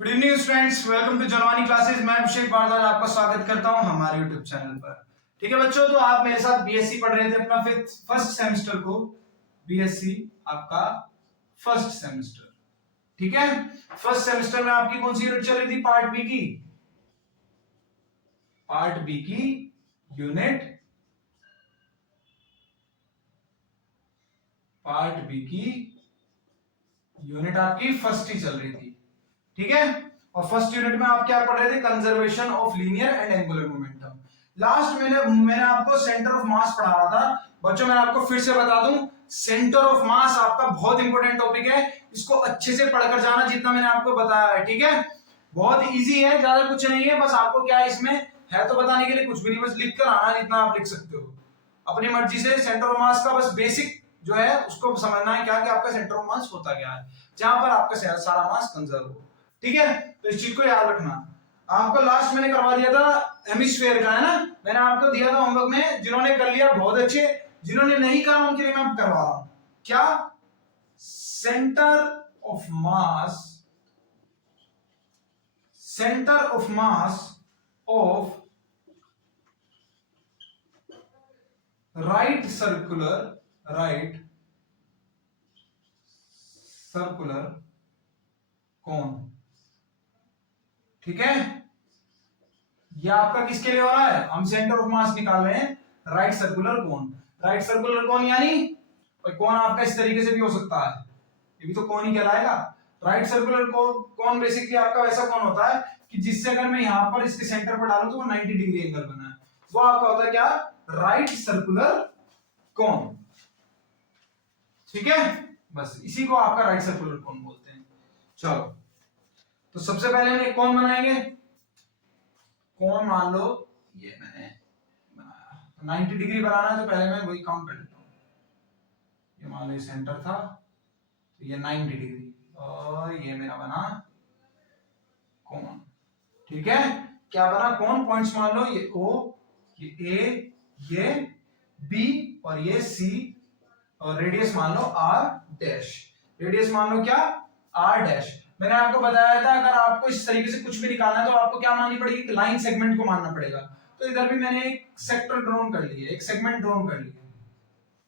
Good evening students, welcome to Janvani classes. मैं अभिषेक भारद्वाज आपका स्वागत करता हूं हमारे यूट्यूब चैनल पर। ठीक है बच्चों, तो आप मेरे साथ बीएससी पढ़ रहे थे अपना फर्स्ट सेमेस्टर को। बीएससी आपका फर्स्ट सेमेस्टर, ठीक है। फर्स्ट सेमेस्टर में आपकी कौन सी यूनिट चल रही थी? पार्ट बी की यूनिट आपकी फर्स्ट ही चल रही थी, ठीक है। और फर्स्ट यूनिट में आप क्या पढ़ रहे थे? Conservation of linear and angular momentum. Last मैंने आपको सेंटर ऑफ मास पढ़ा रहा था बच्चों। मैं आपको फिर से बता दूं, सेंटर ऑफ मास आपका बहुत इंपॉर्टेंट टॉपिक है। इसको अच्छे से पढ़कर जाना जितना मैंने आपको बताया है, ठीक है। बहुत इजी है, ज्यादा कुछ नहीं है। बस आपको क्या है, इसमें है तो बताने के लिए कुछ भी नहीं, बस लिख कर आना जितना आप लिख सकते हो अपनी मर्जी से। सेंटर ऑफ मास का बस बेसिक जो है उसको समझना है, क्या कि आपका सेंटर ऑफ मास होता क्या है, जहां पर आपका सारा मास कंजर्व हो, ठीक है। तो इस चीज को याद रखना। आपको लास्ट मैंने करवा दिया था हेमिस्फीयर का, है ना। मैंने आपको दिया था होमवर्क में, जिन्होंने कर लिया बहुत अच्छे, जिन्होंने नहीं करा उनके लिए मैं करवा रहा हूं। क्या? Centre of mass of right circular cone, ठीक है। ये आपका किसके लिए हो रहा है? हम सेंटर ऑफ मास निकाल रहे हैं right circular cone. Right circular cone यानी कोन आपका इस तरीके से भी हो सकता है, ये भी तो कोन ही कहलाएगा। राइट सर्कुलर कोन बेसिकली आपका वैसा कोन होता है कि जिससे अगर मैं यहां पर इसके सेंटर पर डालूं तो वो 90 डिग्री एंगल बना है, वो आपका होता है क्या? राइट सर्कुलर कोन, ठीक है। बस इसी को आपका राइट सर्कुलर कोन बोलते हैं। चलो, तो सबसे पहले हम एक कोन बनाएंगे। कोण मान लो ये मैंने बनाया, 90 डिग्री बनाना है तो पहले मैं वही काम कर लेता हूँ। ये मान लो ये सेंटर था, तो ये 90 डिग्री, और ये मेरा बना कोण, ठीक है। क्या बना? कोण। पॉइंट्स मान लो, ये O, ये A, ये B और ये C, और रेडियस मान लो R डैश। रेडियस मान लो क्या? R dash. मैंने आपको बताया था अगर आपको इस तरीके से कुछ भी निकालना है तो आपको क्या माननी पड़ेगी? एक लाइन सेगमेंट को मानना पड़ेगा। तो इधर भी मैंने एक सेक्टर ड्रॉन कर लिया, एक सेगमेंट ड्रॉन कर लिया,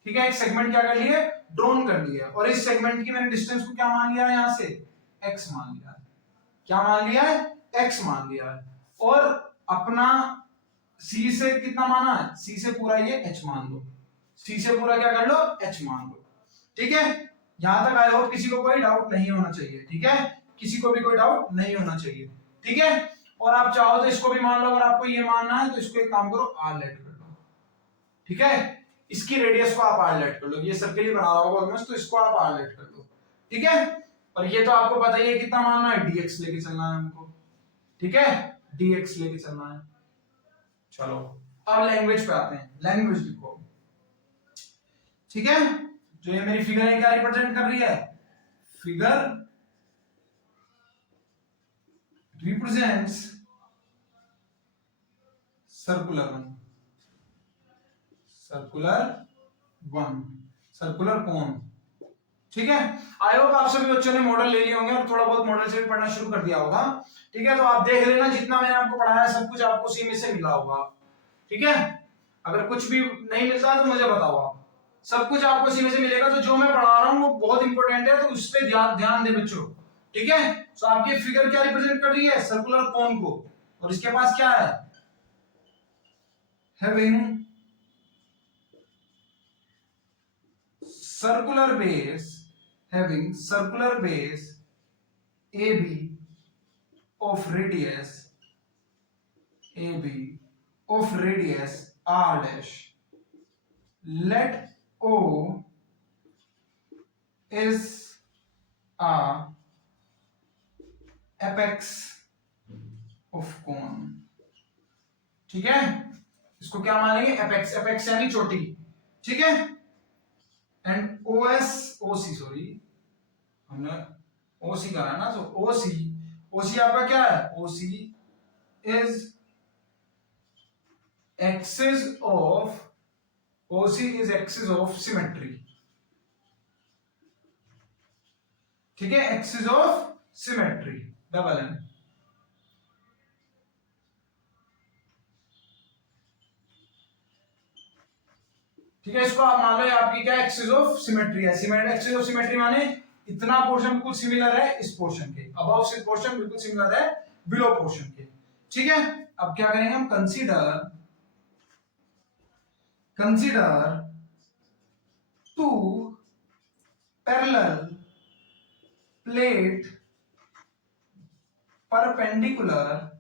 ठीक है। एक सेगमेंट क्या कर लिए? ड्रॉन कर लिया। और इस सेगमेंट की मैंने डिस्टेंस को क्या मान लिया है? यहां से x मान लिया है। क्या मान लिया है? x मान लिया है। और अपना c से कितना माना है? c से पूरा ये h मान लो, c से पूरा क्या कर लो? h मान लो, ठीक है। यहां तक आई होप किसी को कोई डाउट नहीं होना चाहिए, ठीक है। किसी को भी कोई डाउट नहीं होना चाहिए, ठीक है। और आप चाहो तो इसको भी मान लो। अगर आपको ये मानना है तो इसको एक काम करो, r लेट कर लो, ठीक है। इसकी रेडियस को आप r लेट कर लो, ये सर्किल ही बना रहा होगा ऑलमोस्ट, तो इसको आप r लेट कर लो, ठीक है। और ये तो आपको पता ही है कितना मानना है, dx लेके चलना है हमको, ठीक है। dx लेके चलना है। चलो अब लैंग्वेज पे आते हैं। लैंग्वेज लिखो, ठीक है। जो ये मेरी फिगर है क्या रिप्रेजेंट कर रही है? फिगर रिप्रेजेंट्स सर्कुलर कोन, ठीक है। आई होप आप सभी बच्चों ने मॉडल ले लिए होंगे और थोड़ा बहुत मॉडल से भी पढ़ना शुरू कर दिया होगा, ठीक है। तो आप देख लेना, जितना मैंने आपको पढ़ाया सब कुछ आपको उसी में से मिला होगा, ठीक है। अगर कुछ भी नहीं मिलता तो मुझे बताओ आप, सब कुछ आपको इसी में से मिलेगा। तो जो मैं पढ़ा रहा हूं वो बहुत इंपॉर्टेंट है, तो उस पर ध्यान दे बच्चों, ठीक है। तो आपकी फिगर क्या रिप्रेजेंट कर रही है? सर्कुलर कोन को। और इसके पास क्या है? Having circular base AB of radius R dash. Let O is a apex of cone, ठीक है। इसको क्या मानेंगे? एपेक्स। एपेक्स यानी चोटी, ठीक है। एंड OC सॉरी, हमने OC करा ना, तो OC आपका क्या है? OC is axis of symmetry, ठीक है। Axis of symmetry, double N. ठीक है, इसको आप मान लो आपकी क्या एक्सिस ऑफ सिमेट्री है। एक्सिस ऑफ सिमेट्री माने इतना पोर्शन बिल्कुल सिमिलर है इस पोर्शन के, अबव से पोर्शन बिल्कुल सिमिलर है बिलो पोर्शन के। ठीक है, अब क्या करेंगे हम, consider two parallel plate perpendicular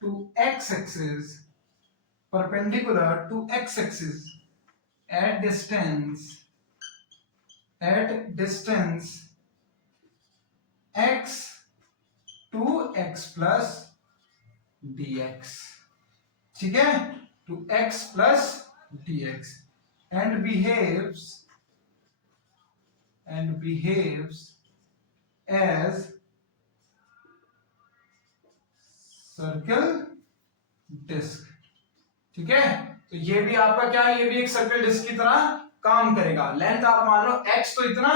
to x-axis at distance x to x plus dx। ठीक है, to x plus dx and behaves as circle disc. ठीक है, तो ये भी आपका क्या है, ये भी एक सर्कल डिस्क की तरह काम करेगा। लेंथ आप मान लो x तो इतना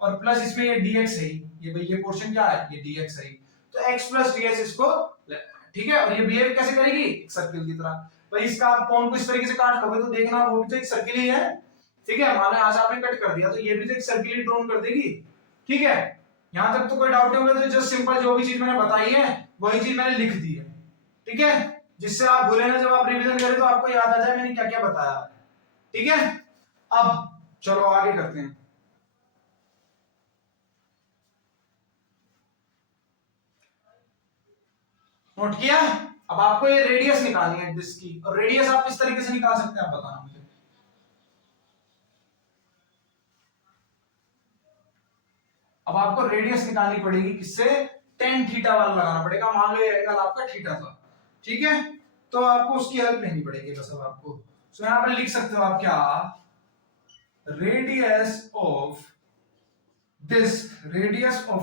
और प्लस इसमें ये dx है, ये भाई ये पोर्शन क्या है, ये dx है, तो x प्लस ds इसको, ठीक है, और ये बिहेव कैसे करेगी, एक सर्कल की तरह। भाई इसका आप कोण को इस तरीके से काट लोगे तो देखना वो भी तो एक सर्कल ही है। ठीक है, मान लो आज आपने कट कर दिया तो ये भी तो एक सर्कल ही ड्रॉ कर देगी। ठीक है, यहां तक तो कोई डाउट नहीं होगा, तो जस्ट सिंपल जो भी चीज मैंने बताई है वही चीज मैंने लिख दी है। ठीक है, जिससे आप भूले ना, जब आप रिवीजन करें तो आपको याद आ जाए मैंने क्या क्या बताया। ठीक है, अब चलो आगे करते हैं। नोट किया? अब आपको ये रेडियस निकालनी है डिस्क की, और रेडियस आप किस तरीके से निकाल सकते हैं आप बताना मुझे। अब आपको रेडियस निकालनी पड़ेगी किससे, टेन थीटा वाला लगाना पड़ेगा। मान लो ये एंगल आपका थीटा था, ठीक है, तो आपको उसकी हेल्प लेनी पड़ेगी बस। अब आपको सो यहां पर लिख सकते हो आप क्या, radius of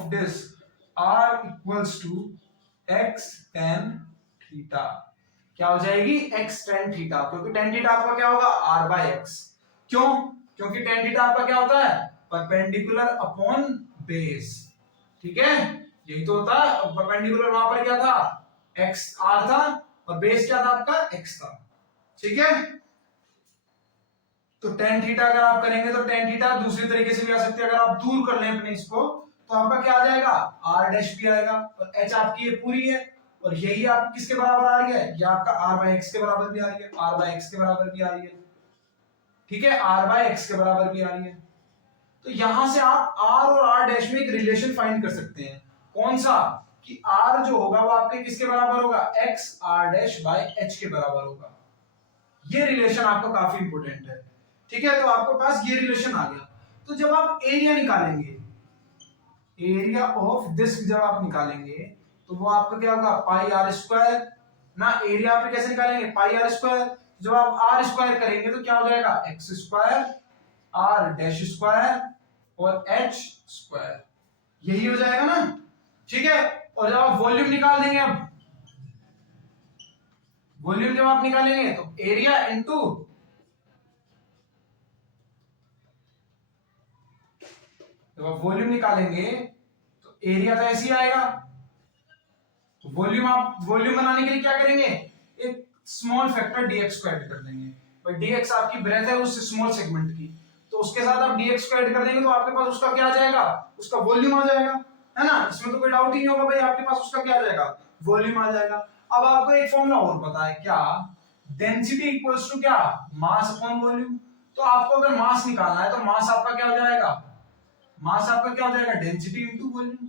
disk r equals to x tan theta. क्या हो जाएगी, x tan थीटा, क्योंकि tan थीटा आपका क्या होगा, r by x। क्यों, क्योंकि tan थीटा आपका क्या होता है, परपेंडिकुलर अपॉन बेस। ठीक है, यही तो होता है। परपेंडिकुलर वहां पर क्या था, x r था, और बेस क्या था आपका, x था। ठीक है, तो tan थीटा अगर आप करेंगे तो tan थीटा दूसरी तरीके से भी आ सकती है। अगर आप दूर कर लें अपने इसको तो आपका क्या आ जाएगा, r डैश भी आएगा, और h आपकी ये पूरी है, और यही आप किसके बराबर आ रही है, ये आपका r by x के बराबर भी आ रही है, r by x के बराबर भी आ रही है। ठीक है, r by x के बराबर भी आ रही है। तो यहां से आप r और r डैश में एक रिलेशन फाइंड कर सकते हैं। कौन सा, कि r जो होगा वो आपके किसके बराबर होगा, x r dash by h के बराबर होगा। ये रिलेशन आपको काफी इंपॉर्टेंट है। ठीक है, तो आपके पास ये रिलेशन आ गया। तो जब आप एरिया निकालेंगे, एरिया ऑफ डिस्क जब आप निकालेंगे तो वो आपका क्या होगा, पाई आर स्क्वायर ना। एरिया आप कैसे निकालेंगे, पाई आर स्क्वायर। जब आप आर स्क्वायर करेंगे तो क्या हो जाएगा, X square are dash square और एच स्क्वायर, यही हो जाएगा ना। ठीक है, और जब आप वॉल्यूम निकाल देंगे, अब वॉल्यूम जब आप निकालेंगे तो एरिया इनटू, जब आप वॉल्यूम निकालेंगे तो एरिया तो ऐसे ही आएगा। तो वॉल्यूम, आप वॉल्यूम बनाने के लिए क्या करेंगे, एक स्मॉल फैक्टर dx को ऐड कर देंगे। भाई dx आपकी ब्रेथ है उस स्मॉल सेगमेंट की, तो उसके साथ आप dx को ऐड कर देंगे तो आपके पास उसका क्या आ जाएगा, उसका वॉल्यूम आ जाएगा, है ना। इसमें तो कोई डाउट ही नहीं होगा भाई, आपके पास उसका क्या आ जाएगा, वॉल्यूम आ जाएगा। अब आपको एक फॉर्मूला और पता है क्या, डेंसिटी इक्वल्स टू क्या, मास अपॉन वॉल्यूम। तो आपको अगर मास निकालना है तो मास आपका क्या हो जाएगा, मास आपका क्या हो जाएगा, डेंसिटी इनटू वॉल्यूम।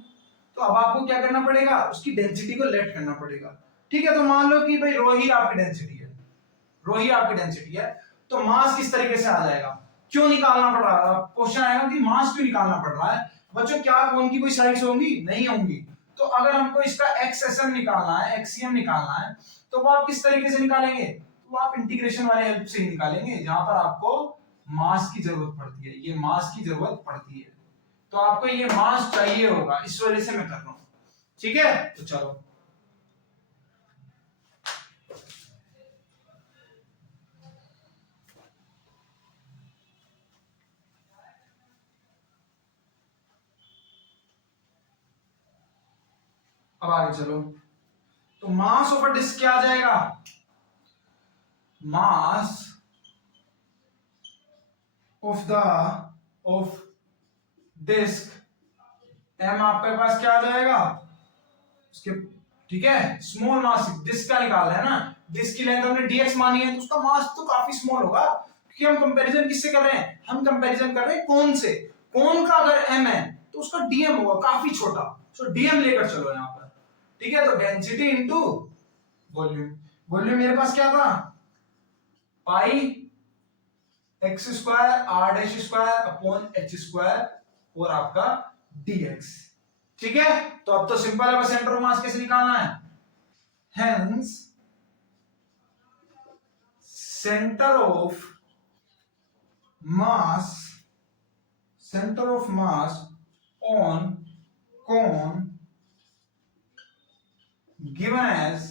तो अब आपको क्या करना पड़ेगा, उसकी डेंसिटी को लेट करना पड़ेगा। ठीक है, तो मान लो कि भाई रो ही आपकी डेंसिटी है, रो ही आपकी डेंसिटी है, तो मास किस तरीके से आ जाएगा, क्यों निकालना पड़ रहा है, क्वेश्चन आएगा कि मास क्यों निकालना पड़ रहा है। बच्चों क्या कौन की कोई साइड्स होंगी, नहीं होंगी। तो अगर हमको इसका एक्सएसएम निकालना है, एक्सीएम निकालना है, तो वो आप किस तरीके से निकालेंगे, तो आप इंटीग्रेशन वाले हेल्प से ही निकालेंगे, जहां पर आपको मास की जरूरत पड़ती है, ये मास की जरूरत पड़ती है। तो आपको ये मास चाहिए होगा, इस वजह से मैं कर रहा हूं। ठीक है, तो चलो अब आगे चलो, तो मास ऑफ अ डिस्क क्या आ जाएगा, मास ऑफ डिस्क एम आपके पास क्या आ जाएगा उसके, ठीक है, स्मॉल मास डिस्क का निकालना है ना, डिस्क की लेंथ हमने dx मानी है तो उसका मास तो काफी स्मॉल होगा, क्योंकि हम कंपैरिजन किससे कर रहे हैं, हम कंपैरिजन कर रहे हैं कोन से, कोन का अगर m है तो उसका dm होगा काफी छोटा, तो dm लेकर चलो यहां पर, ठीक है, तो डेंसिटी इनटू वॉल्यूम, वॉल्यूम मेरे पास क्या था, pi x square are dash square upon h square और आपका dx, ठीक है, तो अब तो सिंपल है, बस सेंटर ऑफ मास कैसे निकालना है, hence centre of mass, centre of mass on cone given edge,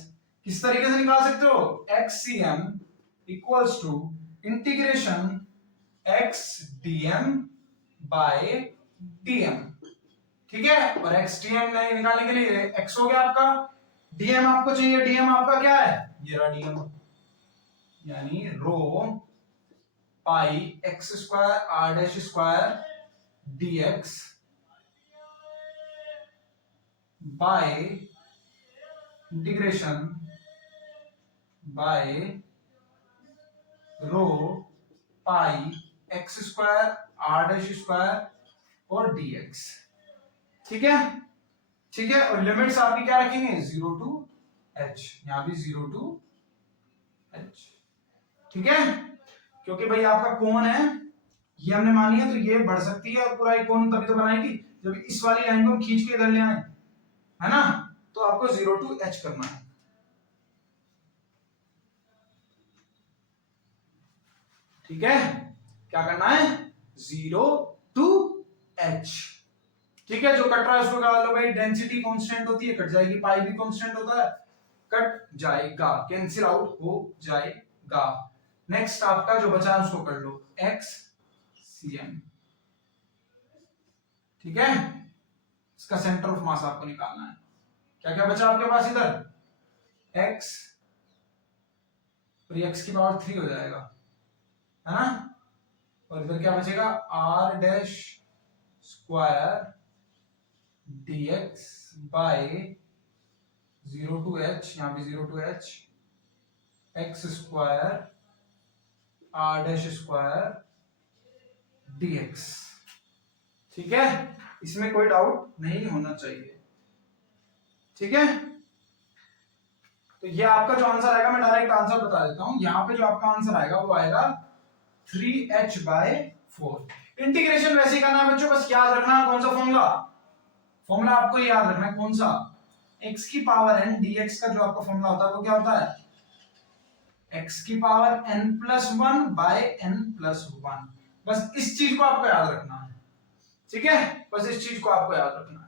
किस तरीके से निकाल सकते हो, xcm equals to integration x dm by dm, ठीक है, और x dm नहीं निकालने के लिए x हो गया आपका, dm आपको चाहिए, dm आपका क्या है, ये रहा dm, यानी rho pi x square are dash square dx by integration by rho pi x square are dash square और dx, ठीक है, ठीक है, और लिमिट्स आपकी क्या रखेंगे 0 टू h, यहां भी 0 टू h, ठीक है, क्योंकि भाई आपका कोण है ये हमने मानी है तो ये बढ़ सकती है, और पूरा एक कोण तभी तो बनाएगी जब इस वाली लाइन को हम खींच के इधर ले आए, है ना, तो आपको 0 टू h करना है, ठीक है, क्या करना है 0 टू h, ठीक है, जो कट रहा है उसको क्या लो भाई, डेंसिटी कांस्टेंट होती है, कट जाएगी, पाई भी कांस्टेंट होता है, कट जाएगा, कैंसिल आउट हो जाएगा, नेक्स्ट आपका जो बचा है उसको कर लो x cm, ठीक है, इसका सेंटर ऑफ मास आपको निकालना है, क्या क्या बचा आपके पास इधर x, और x की पावर 3 हो जाएगा, है ना, और इधर क्या बचेगा r dash square dx by 0 to h, यहां भी 0 to h, x square r dash square dx, ठीक है, इसमें कोई डाउट नहीं होना चाहिए, ठीक है, तो ये आपका जो आंसर आएगा मैं डायरेक्ट आंसर बता देता हूं, यहां पे जो आपका आंसर आएगा वो आएगा 3h बाय 4, इंटीग्रेशन वैसे ही करना है बच्चों, बस याद रखना कौन सा फॉर्मूला, फॉर्मूला आपको याद रखना है कौन सा, x की पावर n dx का जो आपका फॉर्मूला होता है वो क्या होता है, x की power n plus 1 by n plus 1, बस इस चीज को आपको याद रखना है, ठीक है, बस इस चीज को आपको याद रखना है,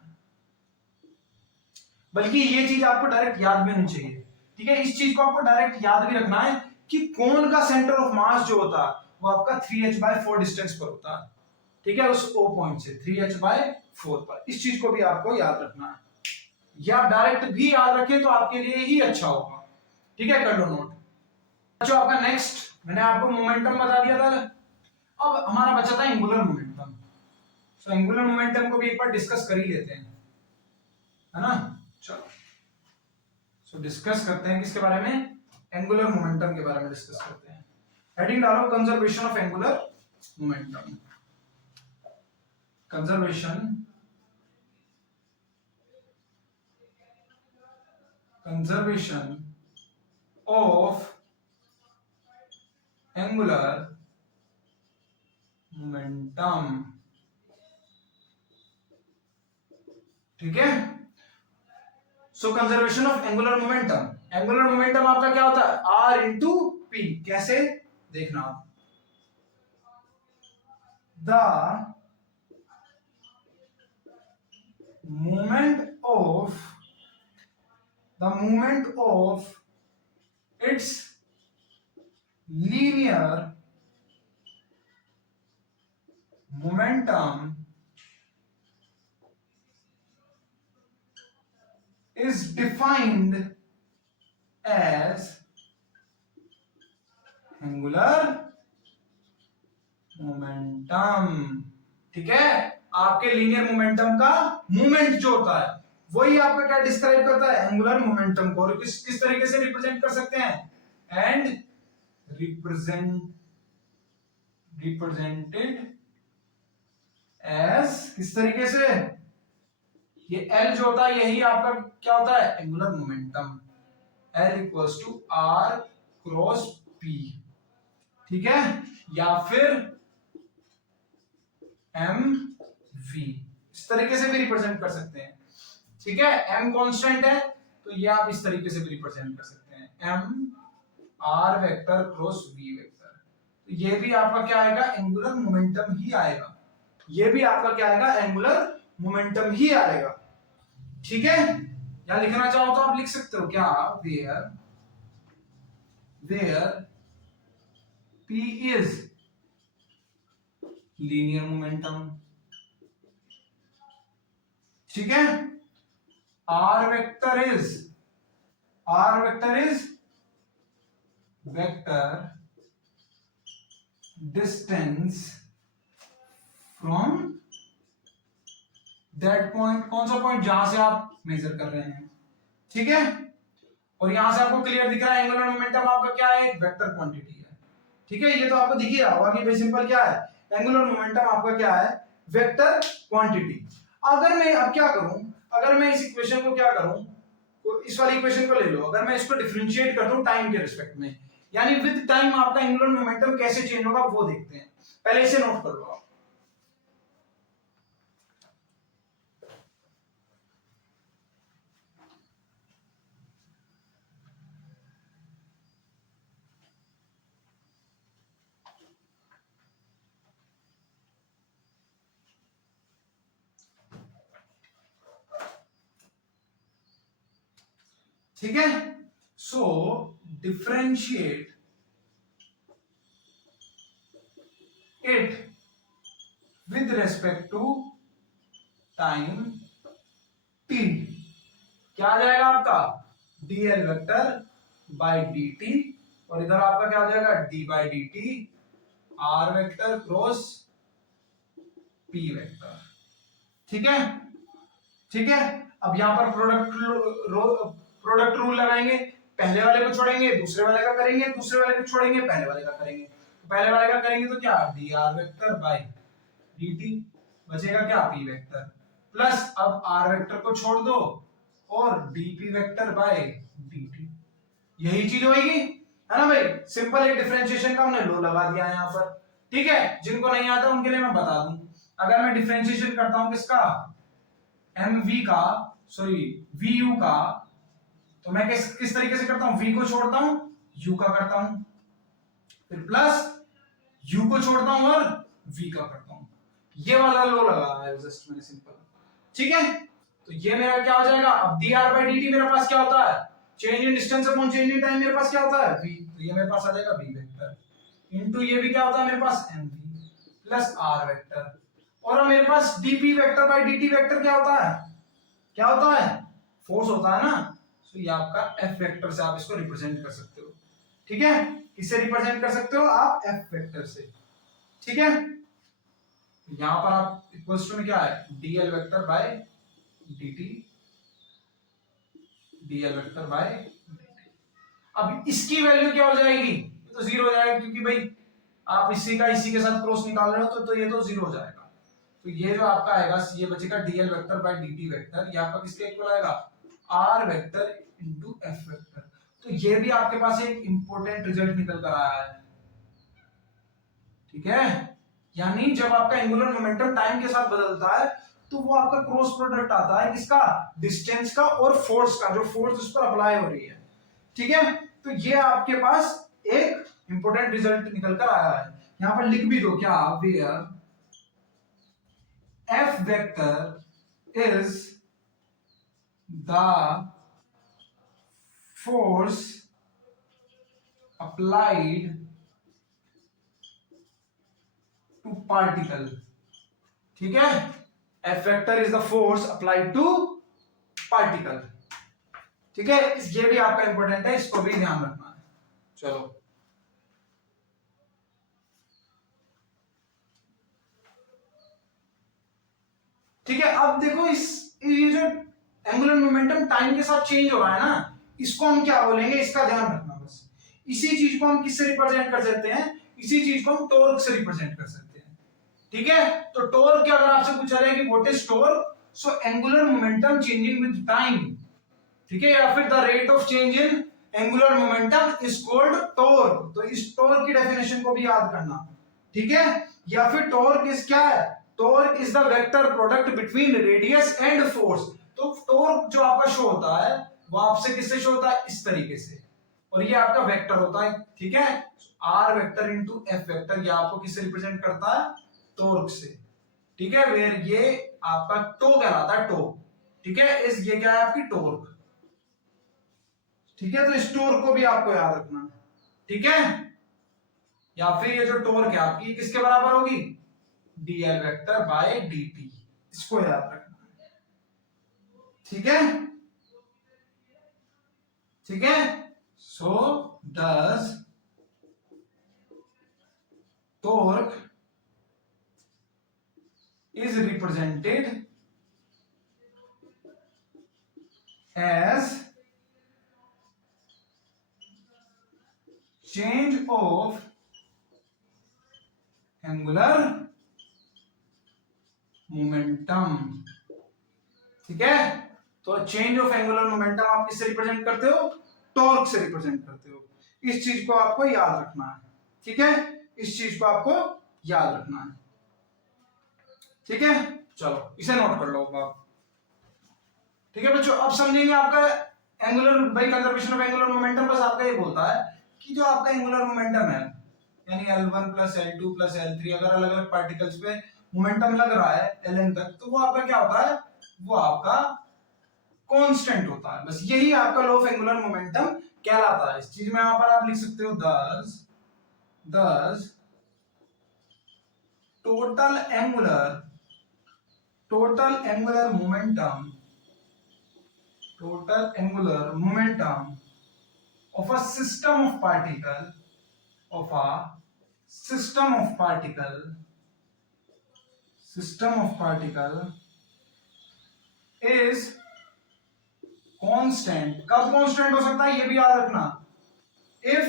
बल्कि ये चीज आपको डायरेक्ट याद भी नहीं चाहिए, ठीक है, इस चीज को आपको डायरेक्ट याद भी रखना है कि कोन का सेंटर ऑफ मास जो होता है वो आपका 3h बाय 4 डिस्टेंस पर होता है, ठीक है, उस O पॉइंट से 3h बाय 4 पर, इस चीज को भी आपको याद रखना है, या डायरेक्ट भी याद रखें तो आपके लिए ही अच्छा होगा, ठीक है, कर लो नोट। जो आपका नेक्स्ट मैंने आपको मोमेंटम बता दिया था, अब हमारा बचा था angular momentum, so angular momentum को भी एक बार डिस्कस कर ही लेते हैं, है ना, चलो, सो डिस्कस करते हैं किसके बारे में, एंगुलर मोमेंटम के बारे में डिस्कस करते हैं, हेडिंग डालो conservation of angular momentum, conservation of angular momentum, ठीक है, so conservation of angular momentum, angular momentum आपका क्या होता है r इंटू पी, कैसे देखना आप, the movement of its linear momentum is defined as angular momentum। ठीक है, आपके लीनियर मोमेंटम का मूवमेंट जो होता है वही आपका क्या डिस्क्राइब करता है, एंगुलर मोमेंटम को। और किस तरीके से रिप्रेजेंट कर सकते हैं, एंड रिप्रेजेंटेड एज, किस तरीके से, ये L जो होता है यही आपका क्या होता है, angular momentum. L equals to R cross P, ठीक है, या फिर mv, इस तरीके से भी रिप्रेजेंट कर सकते हैं। ठीक है, m कांस्टेंट है तो ये आप इस तरीके से भी रिप्रेजेंट कर सकते हैं, m r vector cross v vector. तो ये भी आपका क्या आएगा, एंगुलर मोमेंटम ही आएगा, ये भी आपका क्या आएगा, एंगुलर मोमेंटम ही आएगा। ठीक है, यहां लिखना चाहो तो आप लिख सकते हो क्या, where p is linear momentum, ठीक है, r vector is vector distance from that point, कौन सा पॉइंट, जहां से आप मेजर कर रहे हैं। ठीक है, और यहां से आपको क्लियर दिख रहा है एंगुलर मोमेंटम आपका क्या है, एक वेक्टर क्वांटिटी है। ठीक है, ये तो आपको दिख ही रहा होगा कि भाई सिंपल क्या है, एंगुलर मोमेंटम आपका क्या है, वेक्टर क्वांटिटी। अगर मैं अब क्या करूं, अगर मैं इस इक्वेशन को क्या करूं, तो इस वाली इक्वेशन को ले लो, अगर मैं इसको डिफरेंशिएट कर दूं टाइम के रिस्पेक्ट में, यानी विद टाइम आपका एंगुलर मोमेंटम कैसे चेंज होगा वो देखते हैं। पहले इसे नोट कर लो आप। ठीक है, so differentiate it with respect to time t, क्या आ जाएगा आपका, dl वेक्टर बाय dt, और इधर आपका क्या आ जाएगा, d by dt r vector cross p vector. ठीक है, ठीक है, अब यहां पर प्रोडक्ट रूल लगाएंगे, पहले वाले को छोड़ेंगे दूसरे वाले का करेंगे, दूसरे वाले को छोड़ेंगे पहले वाले का करेंगे। तो पहले वाले का करेंगे तो क्या, dr वेक्टर बाय dt, बचेगा क्या, p वेक्टर, प्लस अब r वेक्टर को छोड़ दो और dp वेक्टर बाय dt, यही चीज होगी, है ना भाई। सिंपल एक डिफरेंशिएशन का हमने लो लगा दिया है यहाँ पर। ठीक है, जिनको नहीं आता उनके लिए मैं बता दूं, अगर मैं डिफरेंशिएशन करता हूं किसका, mv का, सॉरी vu का, तो मैं किस तरीके से करता हूं, v को छोड़ता हूं u का करता हूं, फिर प्लस u को छोड़ता हूं और v का करता हूं, ये वाला लो लगा है जस्ट मैंने सिंपल। ठीक है, तो ये मेरा क्या हो जाएगा, अब dr by dt मेरे पास क्या होता है, change in distance upon change in time, मेरे पास क्या होता है v, तो ये मेरे पास आ जाएगा v वेक्टर इनटू ये भी क्या होता है मेरे पास mv प्लस r वेक्टर, और मेरे पास dp vector by dt vector क्या होता है, क्या होता है, फोर्स होता है ना। तो ये आपका f वेक्टर से आप इसको रिप्रेजेंट कर सकते हो। ठीक है, किससे रिप्रेजेंट कर सकते हो आप, f वेक्टर से। ठीक है, यहां पर आप इक्वल्स टू में क्या है, dl vector by dt, dl vector by dt। अब इसकी वैल्यू क्या हो जाएगी, ये तो जीरो हो जाएगा, क्योंकि भाई आप इसी का इसी के साथ क्रॉस निकाल रहे हो तो ये तो जीरो हो जाएगा। तो ये जो आपका आएगा, ये बचेगा dl vector by dt vector, ये आपका किसके इक्वल आएगा, r vector into f vector. तो ये भी आपके पास एक इंपॉर्टेंट रिजल्ट निकल कर आया है। ठीक है, यानी जब आपका एंगुलर मोमेंटम टाइम के साथ बदलता है तो वो आपका क्रॉस प्रोडक्ट आता है किसका, डिस्टेंस का और फोर्स का, जो फोर्स उस पर अप्लाई हो रही है। ठीक है, तो ये आपके पास एक इंपॉर्टेंट रिजल्ट निकल कर आया है। यहां पर लिख भी दो क्या, where f vector is the force applied to particle। ठीक है, f vector is the force applied to particle। ठीक है, ये भी आपका इंपॉर्टेंट है, इसको भी ध्यान रखना है। चलो ठीक है, अब देखो ये जो एंगुलर मोमेंटम टाइम के साथ चेंज हो रहा है ना, इसको हम क्या बोलेंगे, इसका ध्यान रखना बस। इसी चीज को हम किससे रिप्रेजेंट कर सकते हैं, इसी चीज को हम टॉर्क से रिप्रेजेंट कर सकते हैं। ठीक है, तो टॉर्क क्या, अगर आपसे पूछा जाए कि what is torque, so angular momentum changing with time. ठीक है, या फिर the rate of change in angular momentum is called torque. तो इस टॉर्क की डेफिनेशन को भी याद करना। ठीक है, या फिर टॉर्क इज क्या है, torque is the vector product between radius and force. तो टॉर्क जो आपका शो होता है वो आपसे किससे शो होता है, इस तरीके से, और ये आपका वेक्टर होता है। ठीक है, R vector into F vector, ये आपको किससे रिप्रेजेंट करता है, टॉर्क से। ठीक है, वेर ये आपका टो कहलाता है, टो। ठीक है, इस ये क्या है, आपकी टॉर्क। ठीक है, तो इस टॉर्क को भी आपको याद रखना है। ठीक है, या फिर ये जो टॉर्क है आपकी किसके बराबर होगी, dl वेक्टर बाय dt, इसको याद रखना है। ठीक है, ठीक है, so does torque is represented as change of angular momentum। ठीक है, तो चेंज ऑफ एंगुलर मोमेंटम आप किससे रिप्रेजेंट करते हो, टॉर्क से रिप्रेजेंट करते हो। इस चीज को आपको याद रखना है। ठीक है, इस चीज को आपको याद रखना है। ठीक है, चलो इसे नोट कर लो आप। ठीक है बच्चों, अब समझेंगे आपका angular by conservation of angular momentum. बस आपका ये बोलता है कि जो आपका एंगुलर मोमेंटम है, यानी L1 plus L2 plus L3, अगर अलग अलग पार्टिकल्स पे मोमेंटम लग रहा है Ln तक, तो वो आपका क्या होता है, वो आपका कांस्टेंट होता है। बस यही आपका लॉ ऑफ एंगुलर मोमेंटम कहलाता है। इस चीज में यहां पर आप लिख सकते हो दस total angular momentum of a system of particle is constant। कब कांस्टेंट हो सकता है ये भी याद रखना, if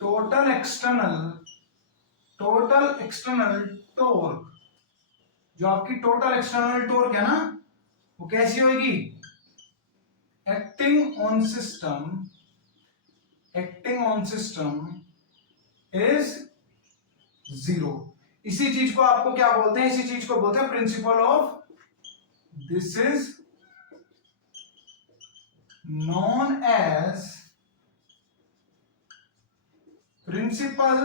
total external torque, जो आपकी टोटल एक्सटर्नल टॉर्क है ना, वो कैसी होगी, acting on system is zero. इसी चीज को आपको क्या बोलते हैं, इसी चीज को बोलते हैं principle of, this is known as principle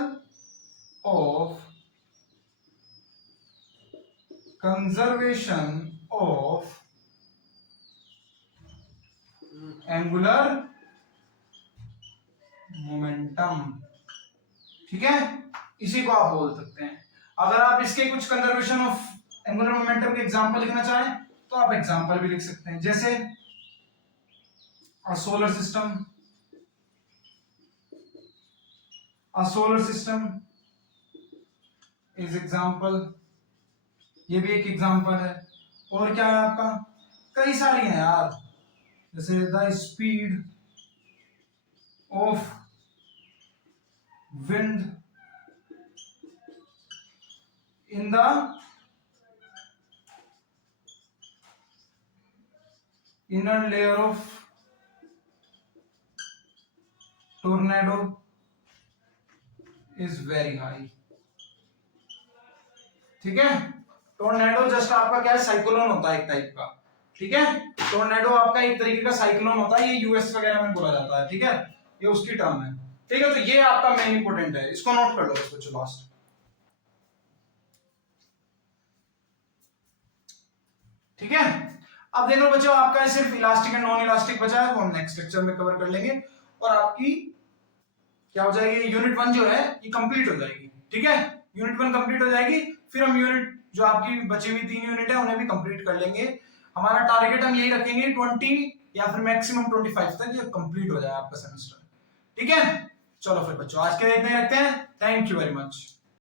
of conservation of angular momentum. ठीक है, इसी को आप बोल सकते हैं। अगर आप इसके कुछ कंजर्वेशन ऑफ एंगुलर मोमेंटम के एग्जांपल लिखना चाहें तो आप एग्जांपल भी लिख सकते हैं, जैसे सोलर सिस्टम इज एग्जांपल, ये भी एक एग्जांपल है। और क्या है आपका, कई सारी हैं यार, जैसे the speed of wind in the inner layer of tornado is very high। ठीक है, टोर्नेडो जस्ट आपका क्या है, साइक्लोन होता है एक टाइप का। ठीक है, टोर्नेडो आपका एक तरीके का साइक्लोन होता है, ये यूएस वगैरह में बोला जाता है। ठीक है, ये उसकी टर्म है। ठीक है, तो ये आपका मेन इंपोर्टेंट है, इसको नोट कर लो बच्चों लास्ट। ठीक है, अब देखो बच्चों, आपका सिर्फ इलास्टिक एंड नॉन इलास्टिक बचा है, वो हम नेक्स्ट लेक्चर में कवर कर लेंगे, और आपकी क्या हो जाएगी, यूनिट 1 जो है ये कंप्लीट हो जाएगी। ठीक है, यूनिट 1 कंप्लीट हो जाएगी, फिर हम यूनिट जो आपकी बची हुई 3 यूनिट है उन्हें भी कंप्लीट कर लेंगे। हमारा टारगेट हम यही रखेंगे 20 या फिर मैक्सिमम 25 तक ये कंप्लीट हो जाए आपका सेमेस्टर। ठीक है, चलो फिर बच्चों आज के लिए इतना ही रखते हैं। Thank you very much.